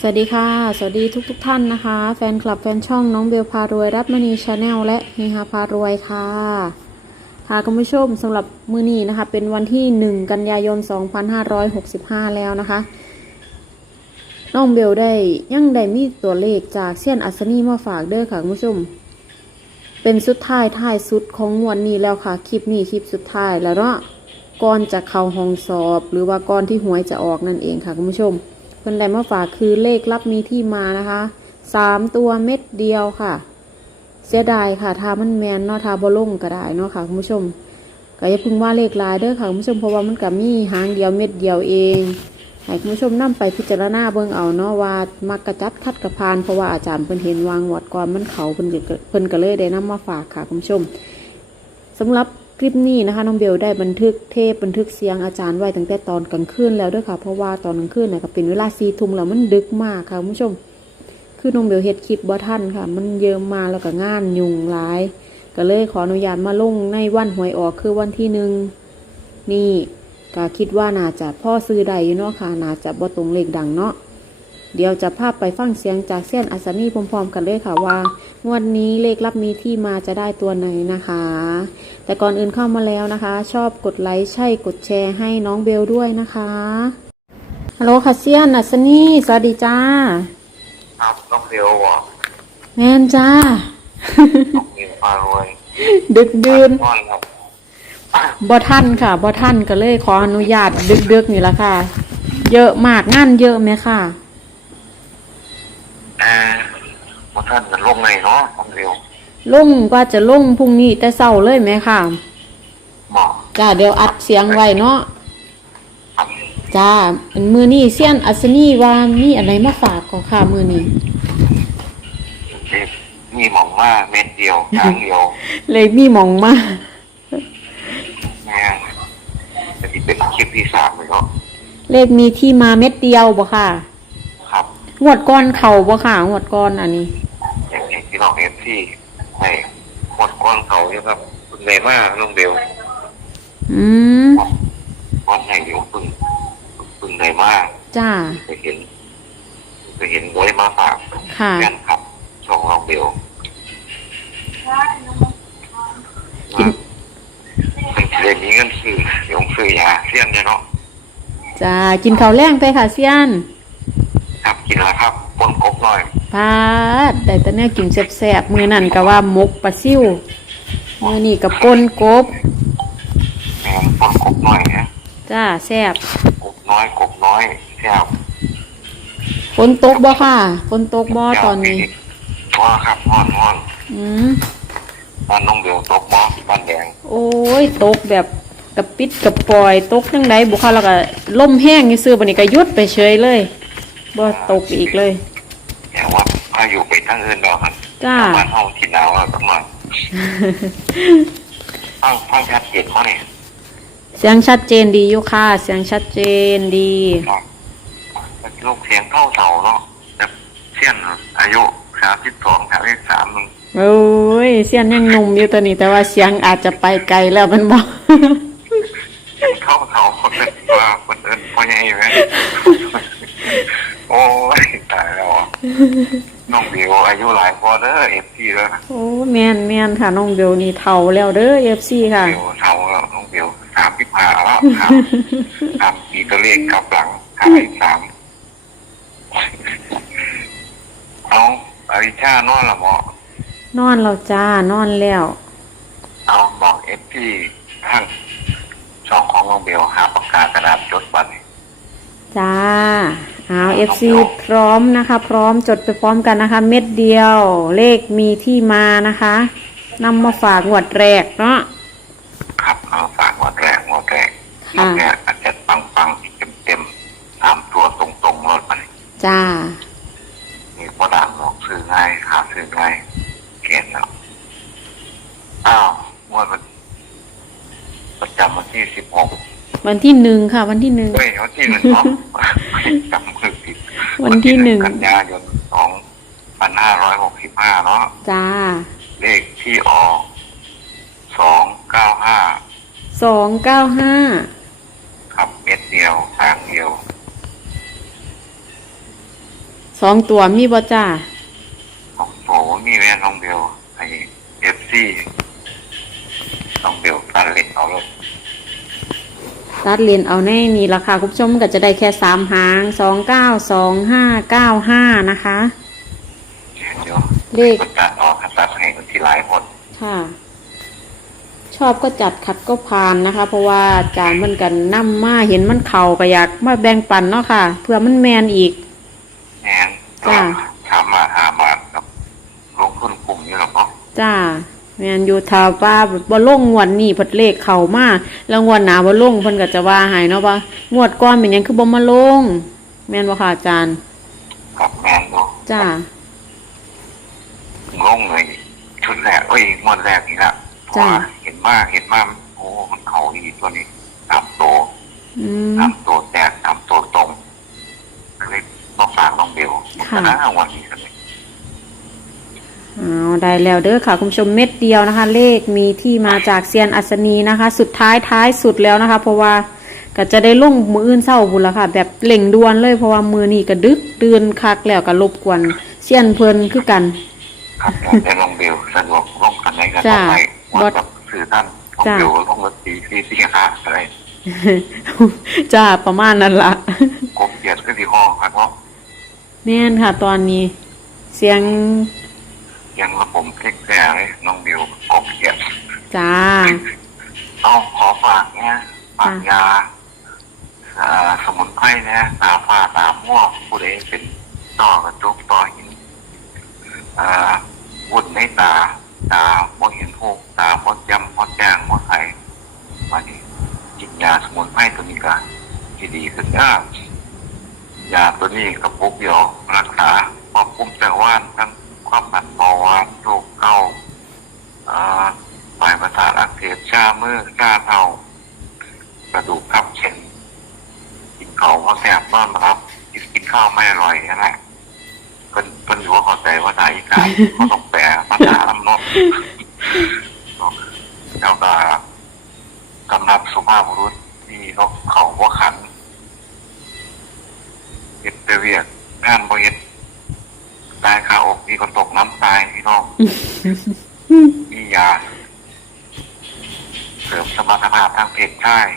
สวัสดีค่ะ สวัสดีทุกทท่านนะคะ แฟนคลับแฟนช่องน้องเบลพารวย รัตมณีชาแนลและเฮฮาพารวยค่ะ ค่ะคุณผู้ชมสำหรับมือนี้นะคะ เป็นวันที่ 1 กันยายน 2565 แล้วนะคะ น้องเบลได้ยังได้มีตัวเลขจากเซียนอัศนีมาฝากเด้อค่ะคุณผู้ชม เป็นสุดท้ายท้ายสุดของวันนี้แล้วค่ะ คลิปนี้คลิปสุดท้ายแล้วเนาะก่อนจะเข้าห้องสอบ หรือว่าก่อนที่หวยจะออกนั่นเองค่ะคุณผู้ชม พิ่นได้มาฝากคือเลขลับมีที่มานะคะสามตัวเม็ดเดียวค่ะ เสียดายค่ะทามันแมนเนาะทาบอลงก็ได้เนาะค่ะคุณผู้ชมก็อย่าพึ่งว่าเลขลายเด้อค่ะคุณผู้ชมเพราะว่ามันกับมีหางเดียวเม็ดเดียวเองให้คุณผู้ชมนํไปพิจารณาเบิ่งเอาเนาะว่ามักกระจัดคัดกระพานเพราะว่าอาจารย์เพิ่นเห็นวางหวดก่อนมันเขาเพิ่นเพิ่นก็เลยได้นํมาฝากค่ะคุณผู้ชมสำหรับ คลิปนี้นะคะน้องเบลได้บันทึกเทปบันทึกเสียงอาจารย์ไว้ตั้งแต่ตอนกลางคืนแล้วด้วยค่ะ เพราะว่าตอนกลางคืนเนี่ยก็เป็นเวลาซีทุ่มแล้วมันดึกมากค่ะคุณผู้ชม คือน้องเบลเฮ็ดคลิปบ่ทันค่ะ มันเยอะมาแล้วก็งานยุ่งหลาย ก็เลยขออนุญาตมาลงในวันหวยออกคือวันที่หนึ่งนี่ก็คิดว่าน่าจะพ่อซื้อใดเนาะค่ะน่าจะบ่ตรงเลขดังเนาะ เดี๋ยวจะภาพไปฟังเสียงจากเส้นอัศนีพร้อมๆกันเลยค่ะว่างวันนี้เลขลับมีที่มาจะได้ตัวไหนนะคะ แต่ก่อนอื่นเข้ามาแล้วนะคะ ชอบกดไลค์ใช่กดแชร์ให้น้องเบลด้วยนะคะฮัลโหลค่ะเซียนอัศนีสวัสดีจ้าครับน้องเดียวอะแมนจ้าน้องมิวพารวยดึกดื่นนอนครับบ่ท่านค่ะบ่ท่านก็เลยขออนุญาตดึกดึกๆนี่ละค่ะ เยอะมากงานเยอะไหมค่ะ อ่าพอ ท่านกันลงในเนาะน้องเดียวลงว่าจะลงพรุ่งนี้แต่เศร้าเลยไหมค่ะเหมาะจ้าเดี๋ยวอัดเสียงไว้เนาะครับจ้าอันมือนี่เซียนอัศนีว่ามีอะไรมาฝากก็ค่ะมือนี่เด็กมีหมองมาเม็ดเดียวครั้งเดียว เลยมีหมองมาแม่จะติดเป็นคลิปที่สามเลยเนาะเลขมีที่มาเม็ดเดียวบ่ค่ะ ครับงวดก้อนเข่าบ่ค่ะงวดก้อนอันนี้ อย่างที่พี่น้องเอฟซีใน หมดก้อนเขาเนี่ยครับคุณเลยมากน้องเดียวอืมก้อนไหนเดียวปึ่งปึ่งเลยมากจ้าไปเห็นไปเห็นบวยมาฝากค่ะแฟนครับช่องน้องเดียวกินเป็นเรื่องนี้เงินซื้อเดี๋ยวซื้อยาเสี่ยนเนี่ยเนาะจ้ากินข้าวแรงไปค่ะเซียน ครับกินแล้วครับปนกบหน่อย พาดแต่แต่เนี่ยกินแซ่บๆมือนั่นก็ว่าหมกปลาซิ่วมือนี่กับปนกบแหมปนกบหน่อยนะจ้าแซ่บกบน้อยกบน้อยแซ่บฝนตกบ่ค่ะฝนตกบ่ตอนนี้ว่าครับฮอนฮอนอืมบ้านน้องเดียวตกบ่บ้านแดงโอ้ยตกแบบกระปิดกระปล่อยตกจังไดบุค่ะแล้วก็ล่มแห้งอยู่ซื้อบัดนี้ก็หยุดไปเฉยเลยบ่ตกอีกเลย แต่ว่าพาอยู่ไปทางอื่นแล้วครับจ้า บ้านห้องกินหนาวแล้วก็มาฟังฟังชัดเจนเขาเนี่ยเสียงชัดเจนดีอยู่ค่ะ เสียงชัดเจนดี ครับลูกเสียงเข้าเสาเนาะแต่เสี่ยนอายุสามสิบสองสามสิบสามมึงโอ้ย เสียงยังหนุ่มอยู่ตัวนี้ แต่ว่าเสียงอาจจะไปไกลแล้วมันบอก เข้าเสาคนอื่นว่าคนอื่นพ่อใหญ่ไหม โอ้ยตายแล้วอะน้องเดียวอายุหลายพอเด้อเอฟซีแล้วนะโอ้แมนแมนค่ะน้องเบลนี่เฒ่าแล้วเด้อเอฟซีค่ะ เดียวเท่าแล้วน้องเดียวสามสิบห้าแล้วครับสามปีตัวเลขกลับหลังหายสามเอาอาริชานอนละหมอนอนเราจ้านอนแล้ว เอาบอกเอฟซีท่านสองของน้องเบลหาปากกากระดาษจดบัตร จ้าเอาเอฟซีพร้อมนะคะ พร้อมจดไปพร้อมกันนะคะ เม็ดเดียว เลขมีที่มานะคะนำมาฝากงวดแรกเนาะครับเอาฝากงวดแรกงวดแรกงวค่ะดแรกอาจจะปังปังเต็มเต็มๆตามตัวตรงตรงๆรถมัน จ้า มีพอด่างหมอกซื้อง่ายหาซื้อง่ายเขียนแล้วอ้าวงวดมันประจำวันที่สิบหก วันที่หนึ่งค่ะ วันที่หนึ่งเฮ้ยวันที่หนึ่งเนาะ จำมือผิดวันที่หนึ่ง กันยายนสองพันห้าร้อยหกสิบห้าเนาะ จ้าเลขที่ออกสองเก้าห้าสองเก้าห้าครับเม็ดเดียวทางเดียวสองตัวมีบ่จ้าโอ้โหมีแม่น้องเบลไอเอฟซีน้องเบลตัดเล็กเอาเลย ตัดเลนเอาในนี่ราคาคุณผู้ชมก็จะได้แค่สามหางสองเก้าสองห้าเก้าห้านะคะ เดี๋ยวเลขมันจะออกตัดให้คนที่หลายคนค่ะ ชอบก็จัดขัดก็ผ่านนะคะ เพราะว่าอาจารย์มันกันนํมาเห็นมันเข่าก็อยากมาแบ่งปันเนาะค่ะเพื่อมันแมนอีกแอนจ้ะ ถามมาหาบาทกับลงทุนกลุ่มนี่หรอเนาะจ้า แมนอยู่ทาว่าบ่ลงงวดนี่เพิ่นเลขเข่ามาแล้วงวดหนาบ่ลงเพิ่นก็จะว่าใหายเนาะว่างวดก่อนเป็นหยังคือบ่มาลง แม่นบ่ค่ะอาจารย์กับแมนดูจ้าลงเลยชุดแรกเอ้ยงวดแรกนี่ละเพราะจ้ะว่าเห็นมากเห็นมากโอ้มันเข่าอีกตัวนี้ตามโตอืมตามโตแตกตามโตตรงก็เลยมาฝากน้องเบลค่ะนะวันนี้กันเลย เอาได้แล้วเด้อค่ะ คุณผู้ชมเม็ดเดียวนะคะ เลขมีที่มาจากเซียนอัศนีนะคะ สุดท้ายท้ายสุดแล้วนะคะ เพราะว่าก็จะได้ลงมืออื่นเศร้าบุญละค่ะ แบบเล่งด่วนเลยเพราะว่ามือนี่ก็ดึกเดือนคักแล้วก็รบกวนเซียนเพิ่นคือกันครับแต่น้องเบลสะดวกร่วมกันในกันจ้ะไปบอวัสดกับสื่อท่านน้องจ้ะเบลลงมาตีซีซีฮะอะไรจ้าประมาณนั้นละกบเกียรติขึ้นที่ห้องครับเพราะแน่นค่ะ ตอนนี้เสียง ยังระผมเทคแค่เลยน้องเบลกบเกียรติจ้า เอาขอฝากเนี่ยฝากยาเอ่อสมุนไพรเนี่ยตาฝ้าตาม่วงผู้ใดเป็นต่อกระจุกต่อหินเอ่อวุ่นในตา ตาบ่เห็นหูตาบ่จำบ่แจ้งบ่ใสมานี่กินยาสมุนไพรตัวนี้ก็ที่ดีขึ้นยากยาตัวนี้กระปุกเดียวรักษาควบคุมจักรวาลทั้งความดันเบาหวานโรค เก้าต์เอ่อปลายประสาทอักเสบชาเมื่อชาเท้ากระดูกทับเช่นกินเขาวพอแสบนอนครับกินกินข้าวไม่อร่อยนั่นแหละเพิ่นเพิ่นอยู่ว่าเข้าใจว่าไหนกันเขาต้องแปลภาษาลำนกแล้วก็กำนับสุภาพบุรุษที่เขาเขาว่าขันเฮ็ดแต่เวียกงานบ่เฮ็ดตายคา อกมีคนตกน้ำตายพี่น้องมียา เสริมสมรรถภาพทางเพศชาย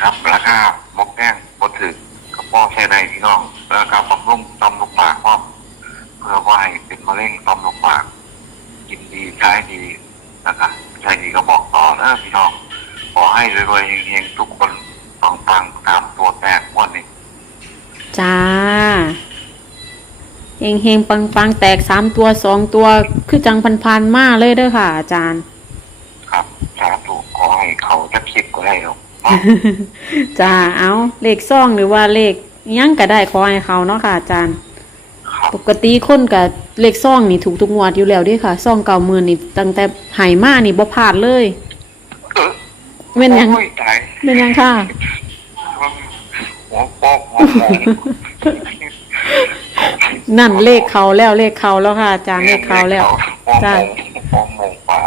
ครับราคาหมกแห้งบนถึกกระป๋อใช้ได้พี่น้องราคาบำรุงตอมลูกหมากพร้อมเพื่อว่าให้เป็นมะเร็งตอมลูกหมาก กินดีใช้ดีนะครับใช้ดีก็บอกต่อนะพี่น้องขอให้รวยๆเฮงๆทุกคนปังๆตามตัวแตกวันนี้ จ้า เฮงเฮงปังปังๆแตกสามตัวสองตัว คือจังพันพันๆมาเลยเด้อค่ะ อาจารย์ ครับสาธุขอให้เขาจะคิดก็ได้หรอกเนาะจ้าเอาเลขซ่องหรือว่าเลขอิหยังก็ได้ขอให้เขาเนาะค่ะ อาจารย์ครับปกติคนกับเลขซ่องนี่ถูกทุกงวดอยู่แล้วเด้วยค่ะซ่องเก่ามือนี่ตั้งแต่ใหายมานี่บ่พลาดเลยเออเม่นหยังโอ้ตายเป็นหยังค่ะ นั่นเลขเขาแล้วเลขเขาแล้วค่ะอาจารย์เลขเขาแล้วจ้ะจ้าโมงโมงขวา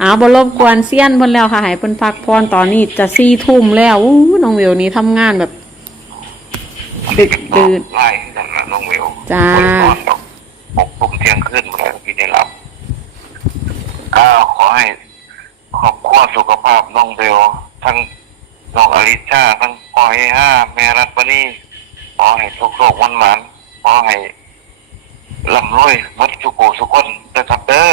อ้าวบ่รบกวนเซียนเพิ่นแล้วค่ะให้เพิ่นพักพรตอนนี้จะสี่ทุ่มแล้วอู้น้องวิวนี่ทำงานแบบ ดึกดื่นไล่กันนะน้องวิวจ้าคนนอนดอกหกทุ่มเที่ยงคืนมาแล้วพี่ได้รับอ้าวขอให้ขอบคุณสุขภาพน้องเบลทั้งน้องอลิชาทั้งพ่อให้ห้าแม่รัตปนี ขอให้ทุกโรควันหมันขอให้ลำรวยมัดสุโกสุกคนเด้อครับเด้อ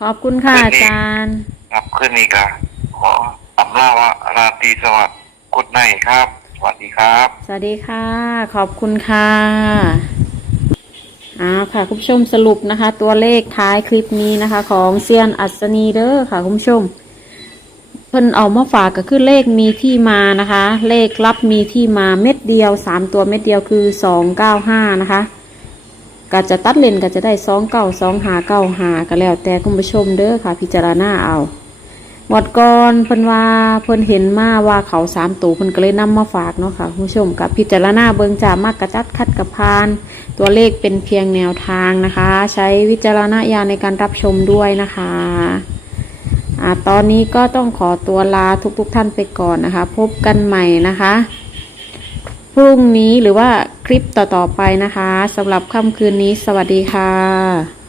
ขอบคุณค่ะอาจารย์ ครับคืนนี้ก็ขออำลาว่าราตรีสวัสดิ์กุดไนครับ สวัสดีครับ สวัสดีค่ะ ขอบคุณค่ะอ้าวค่ะคุณผู้ชมสรุปนะคะ ตัวเลขท้ายคลิปนี้นะคะ ของเซียนอัศนีเด้อค่ะคุณผู้ชมเพิ่นเอามาฝากก็คือเลขมีที่มานะคะ เลขลับมีที่มาเม็ดเดียวสามตัวเม็ดเดียวคือสองเก้าห้านะคะก็จะตัดเลนก็จะได้สองเก้าสองหาเก้าหาก็แล้วแต่คุณผู้ชมเด้อค่ะ พิจารณาเอาหมดก่อนเพิ่นว่าเพิ่นเห็นมาว่าเขาสามตัวเพิ่นก็เลยนำมาฝากเนาะค่ะคุณผู้ชมกับพิจารณาเบิงจ่ามากกระจัดคัดกระพาน ตัวเลขเป็นเพียงแนวทางนะคะ ใช้วิจารณญาณในการรับชมด้วยนะคะ อ่าตอนนี้ก็ต้องขอตัวลาทุกๆท่านไปก่อนนะคะ พบกันใหม่นะคะพรุ่งนี้หรือว่าคลิปต่อๆไปนะคะสำหรับค่ำคืนนี้สวัสดีค่ะ